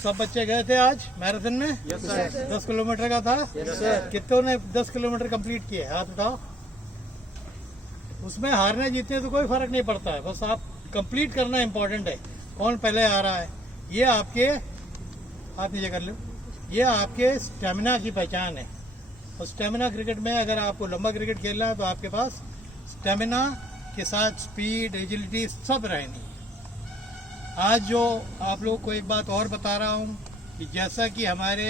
सब बच्चे गए थे आज मैराथन में? Yes sir. 10 किलोमीटर का था? Yes sir. कितनों ने 10 किलोमीटर कंप्लीट किए हाथ उठाओ। उसमें हारने जीतने तो कोई फर्क नहीं पड़ता है, बस आप कंप्लीट करना इम्पोर्टेंट है। कौन पहले आ रहा है, ये आपके हाथ नीचे कर लो, ये आपके स्टेमिना की पहचान है। और स्टेमिना क्रिकेट में अगर आपको लंबा क्रिकेट खेलना है तो आपके पास स्टेमिना के साथ स्पीड, एजिलिटी सब रहनी है। आज जो आप लोग को एक बात और बता रहा हूँ कि जैसा कि हमारे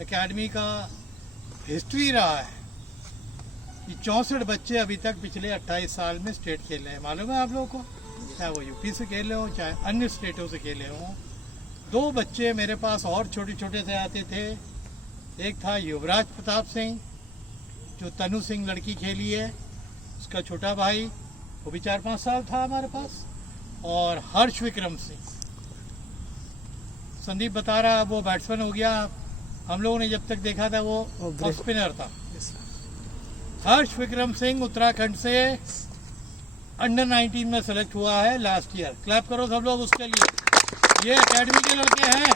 एकेडमी का हिस्ट्री रहा है कि 64 बच्चे अभी तक पिछले 28 साल में स्टेट खेले हैं। मालूम है आप लोगों को? चाहे वो यूपी से खेले हों, चाहे अन्य स्टेटों से खेले हों। 2 बच्चे मेरे पास और छोटे छोटे से आते थे। एक था युवराज प्रताप सिंह, जो तनु सिंह लड़की खेली है, उसका छोटा भाई, वो भी 4-5 साल था हमारे पास। और हर्ष विक्रम सिंह, संदीप बता रहा वो बैट्समैन हो गया, हम लोगों ने जब तक देखा था वो ऑफ स्पिनर था। हर्ष विक्रम सिंह उत्तराखंड से अंडर 19 में सेलेक्ट हुआ है लास्ट ईयर। क्लैप करो सब लोग उसके लिए। ये एकेडमी के लड़के हैं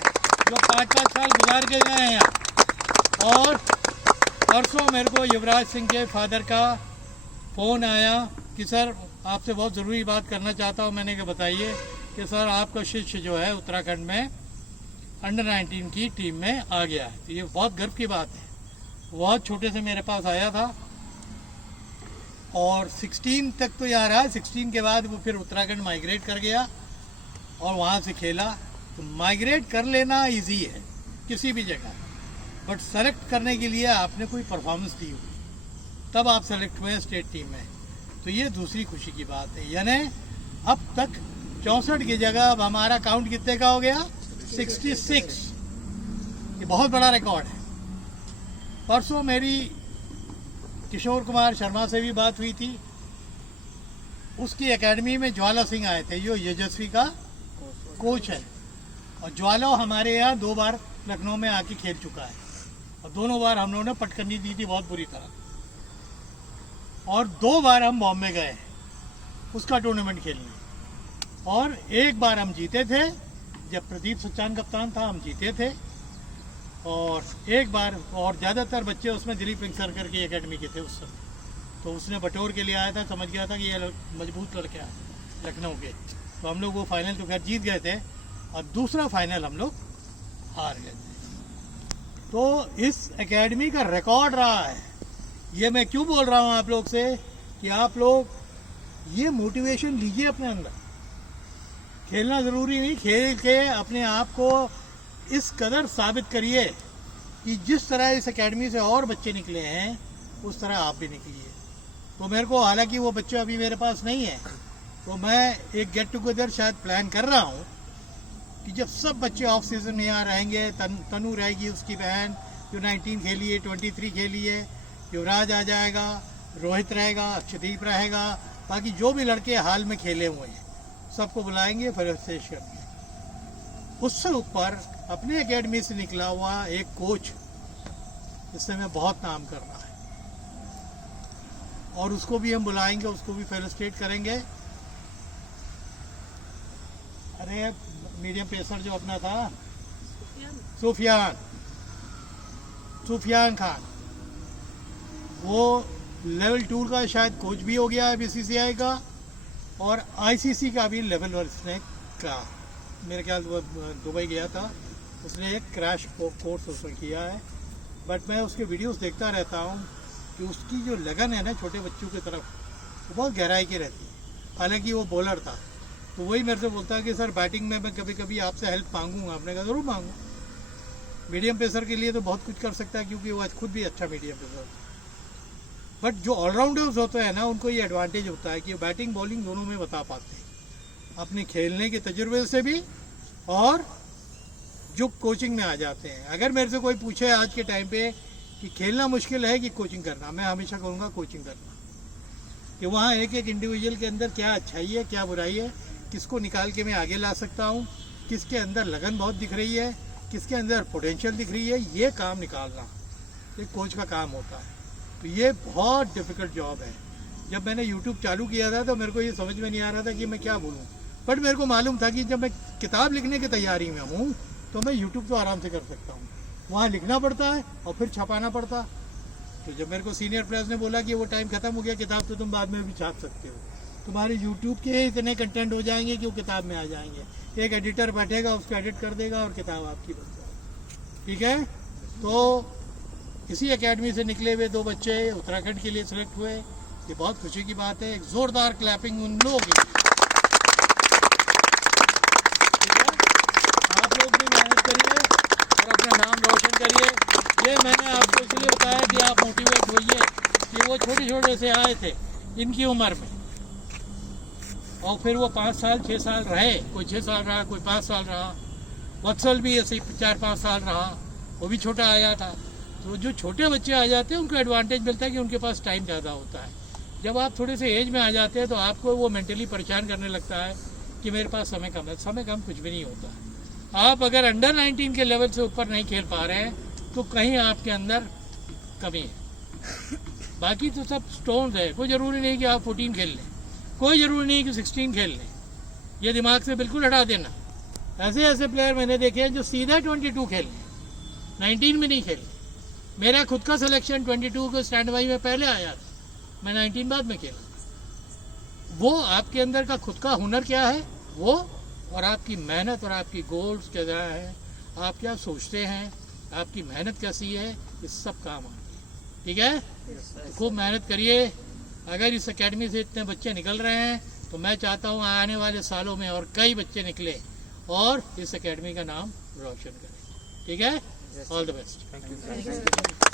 जो 5-5 साल गुजार के गए हैं यहाँ। और परसों मेरे को युवराज सिंह के फादर का फ़ोन आया कि सर आपसे बहुत ज़रूरी बात करना चाहता हूँ। मैंने कहा बताइए। कि सर आपका शिष्य जो है उत्तराखंड में अंडर 19 की टीम में आ गया है। तो ये बहुत गर्व की बात है। बहुत छोटे से मेरे पास आया था और 16 तक तो यहाँ रहा। 16 के बाद वो फिर उत्तराखंड माइग्रेट कर गया और वहाँ से खेला। तो माइग्रेट कर लेना इजी है किसी भी जगह, बट सेलेक्ट करने के लिए आपने कोई परफॉर्मेंस दी हुई, तब आप सेलेक्ट हुए स्टेट टीम में। तो ये दूसरी खुशी की बात है। यानी अब तक 64 की जगह अब हमारा काउंट कितने का हो गया? 66। ये बहुत बड़ा रिकॉर्ड है। परसों मेरी किशोर कुमार शर्मा से भी बात हुई थी। उसकी एकेडमी में ज्वाला सिंह आए थे, जो यशस्वी का कोच है। और ज्वाला हमारे यहाँ 2 बार लखनऊ में आके खेल चुका है और दोनों बार हम लोगों ने पटकनी दी थी बहुत बुरी तरह। और 2 बार हम बॉम्बे गए उसका टूर्नामेंट खेलने, और 1 बार हम जीते थे जब प्रदीप सच्चान कप्तान था, हम जीते थे। और 1 बार, और ज़्यादातर बच्चे उसमें दिलीप पिंगसरकर की एकेडमी के थे उस समय। तो उसने बटोर के लिए आया था, समझ गया था कि ये मजबूत लड़के हैं लखनऊ के। तो हम लोग वो फाइनल तो खैर जीत गए थे और दूसरा फाइनल हम लोग हार गए थे। तो इस एकेडमी का रिकॉर्ड रहा है। ये मैं क्यों बोल रहा हूँ आप लोग से कि आप लोग ये मोटिवेशन लीजिए अपने अंदर। खेलना ज़रूरी नहीं, खेल के अपने आप को इस कदर साबित करिए कि जिस तरह इस एकेडमी से और बच्चे निकले हैं उस तरह आप भी निकलिए। तो मेरे को, हालांकि वो बच्चे अभी मेरे पास नहीं है, तो मैं एक गेट टुगेदर शायद प्लान कर रहा हूँ कि जब सब बच्चे ऑफ सीजन में यहाँ रहेंगे, तनु रहेगी उसकी बहन जो 19 खेली है, 23 खेली है, युवराज आ जाएगा, रोहित रहेगा, अक्षदीप रहेगा, बाकी जो भी लड़के हाल में खेले हुए हैं सबको बुलाएंगे फिर सेशन। उससे ऊपर अपने एकेडमी से निकला हुआ एक कोच, इससे मैं बहुत नाम कर रहा है, और उसको भी हम बुलाएंगे, उसको भी फेलिसिटेट करेंगे। अरे मीडियम पेसर जो अपना था सुफियान खान, वो लेवल 2 का शायद कोच भी हो गया है बीसीसीआई का, और आईसीसी का भी लेवल 1 उसने का, मेरे ख्याल से वो दुबई गया था, उसने एक क्रैश कोर्स उसने किया है। बट मैं उसके वीडियोस देखता रहता हूँ कि उसकी जो लगन है ना छोटे बच्चों की तरफ, वो बहुत गहराई की रहती है। हालांकि वो बॉलर था, तो वही मेरे से बोलता है कि सर बैटिंग में मैं कभी कभी आपसे हेल्प मांगूंगा। आपने कहा ज़रूर मांगू। मीडियम पेसर के लिए तो बहुत कुछ कर सकता है क्योंकि वो आज खुद भी अच्छा मीडियम पेसर। बट जो ऑलराउंडर्स होते हैं ना, उनको ये एडवांटेज होता है कि बैटिंग बॉलिंग दोनों में बता पाते हैं अपने खेलने के तजुर्बे से भी, और जो कोचिंग में आ जाते हैं। अगर मेरे से कोई पूछे आज के टाइम पे कि खेलना मुश्किल है कि कोचिंग करना, मैं हमेशा कहूँगा कोचिंग करना। कि वहाँ एक एक इंडिविजुअल के अंदर क्या अच्छाई है, क्या बुराई है, किसको निकाल के मैं आगे ला सकता हूँ, किसके अंदर लगन बहुत दिख रही है, किसके अंदर पोटेंशियल दिख रही है, ये काम निकालना एक कोच का काम होता है। तो ये बहुत डिफ़िकल्ट जॉब है। जब मैंने YouTube चालू किया था तो मेरे को ये समझ में नहीं आ रहा था कि मैं क्या बोलूँ, बट मेरे को मालूम था कि जब मैं किताब लिखने की तैयारी में हूँ तो मैं यूट्यूब तो आराम से कर सकता हूँ, वहाँ लिखना पड़ता है और फिर छपाना पड़ता। तो जब मेरे को सीनियर प्रेस ने बोला कि वो टाइम ख़त्म हो गया, किताब तो तुम बाद में भी छाप सकते हो, तुम्हारे यूट्यूब के इतने कंटेंट हो जाएंगे कि वो किताब में आ जाएंगे। एक एडिटर बैठेगा, उसको एडिट कर देगा और किताब आपकी बन जाएगी। ठीक है, तो इसी एकेडमी से निकले हुए 2 बच्चे उत्तराखंड के लिए सिलेक्ट हुए, ये बहुत खुशी की बात है। एक जोरदार क्लैपिंग उन लोगों की। आप लोग भी मेहनत करिए और अपना नाम रोशन करिए। ये मैंने आपको इसलिए बताया कि आप मोटिवेट होइए कि वो छोटे छोटे से आए थे इनकी उम्र में, और फिर वो 5 साल 6 साल रहे, कोई 6 साल रहा, कोई 5 साल रहा, वत्सल भी ऐसे 4-5 साल रहा, वो भी छोटा आया था। तो जो छोटे बच्चे आ जाते हैं उनको एडवांटेज मिलता है कि उनके पास टाइम ज़्यादा होता है। जब आप थोड़े से एज में आ जाते हैं तो आपको वो मेंटली परेशान करने लगता है कि मेरे पास समय कम है। समय कम कुछ भी नहीं होता है। आप अगर अंडर 19 के लेवल से ऊपर नहीं खेल पा रहे हैं तो कहीं आपके अंदर कमी है। बाकी तो सब स्टोन्स है। कोई ज़रूरी नहीं कि आप 14 खेल लें, कोई ज़रूरी नहीं कि 16 खेल लें। ये दिमाग से बिल्कुल हटा देना। ऐसे ऐसे प्लेयर मैंने देखे हैं जो सीधा 22 खेल लें, 19 में नहीं खेले। मेरा खुद का सिलेक्शन 22 को स्टैंड बाई में पहले आया था, मैं 19 बाद में खेला। वो आपके अंदर का खुद का हुनर क्या है वो, और आपकी मेहनत और आपकी गोल्स क्या है, आप क्या सोचते हैं, आपकी मेहनत कैसी है, इस सब काम आती है। ठीक है, तो खूब मेहनत करिए। अगर इस एकेडमी से इतने बच्चे निकल रहे हैं तो मैं चाहता हूँ आने वाले सालों में और कई बच्चे निकले और इस एकेडमी का नाम रोशन करें। ठीक है, all the best. Thank you.